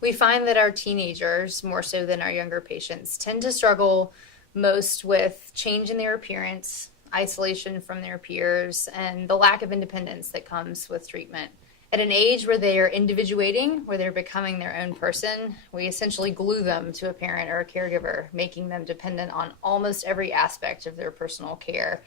We find that our teenagers, more so than our younger patients, tend to struggle most with change in their appearance, isolation from their peers, and the lack of independence that comes with treatment. At an age where they are individuating, where they're becoming their own person, we essentially glue them to a parent or a caregiver, making them dependent on almost every aspect of their personal care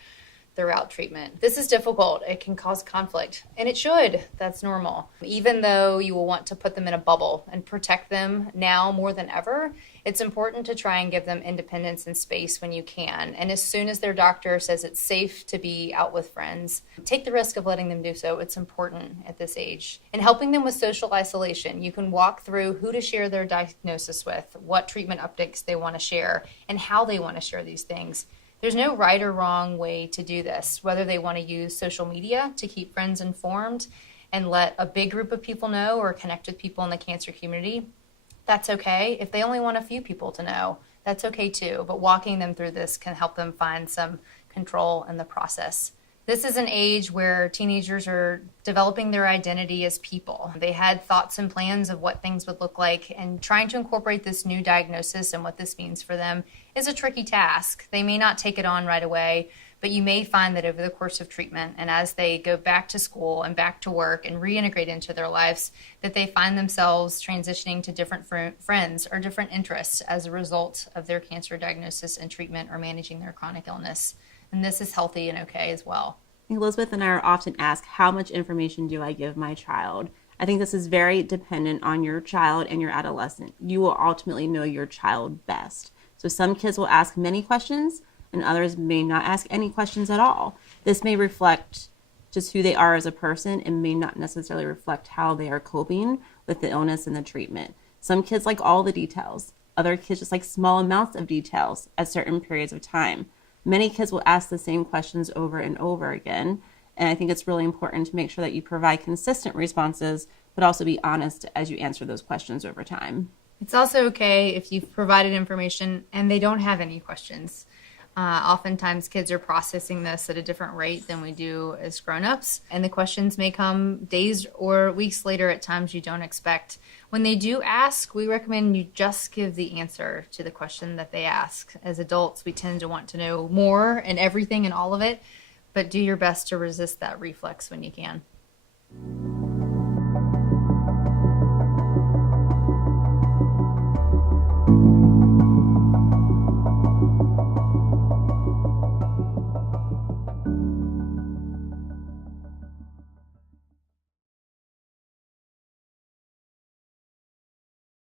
throughout treatment. This is difficult. It can cause conflict, and it should. That's normal. Even though you will want to put them in a bubble and protect them now more than ever, it's important to try and give them independence and space when you can. And as soon as their doctor says it's safe to be out with friends, take the risk of letting them do so. It's important at this age. And helping them with social isolation, you can walk through who to share their diagnosis with, what treatment updates they want to share, and how they want to share these things. There's no right or wrong way to do this, whether they want to use social media to keep friends informed and let a big group of people know or connect with people in the cancer community. That's okay. If they only want a few people to know, that's okay too. But walking them through this can help them find some control in the process. This is an age where teenagers are developing their identity as people. They had thoughts and plans of what things would look like, and trying to incorporate this new diagnosis and what this means for them is a tricky task. They may not take it on right away, but you may find that over the course of treatment and as they go back to school and back to work and reintegrate into their lives, that they find themselves transitioning to different friends or different interests as a result of their cancer diagnosis and treatment or managing their chronic illness. And this is healthy and okay as well. Elizabeth and I are often asked, how much information do I give my child? I think this is very dependent on your child and your adolescent. You will ultimately know your child best. So some kids will ask many questions and others may not ask any questions at all. This may reflect just who they are as a person and may not necessarily reflect how they are coping with the illness and the treatment. Some kids like all the details. Other kids just like small amounts of details at certain periods of time. Many kids will ask the same questions over and over again, and I think it's really important to make sure that you provide consistent responses, but also be honest as you answer those questions over time. It's also okay if you've provided information and they don't have any questions. Oftentimes kids are processing this at a different rate than we do as grown-ups, and the questions may come days or weeks later at times you don't expect. When they do ask, we recommend you just give the answer to the question that they ask. As adults, we tend to want to know more and everything and all of it, but do your best to resist that reflex when you can.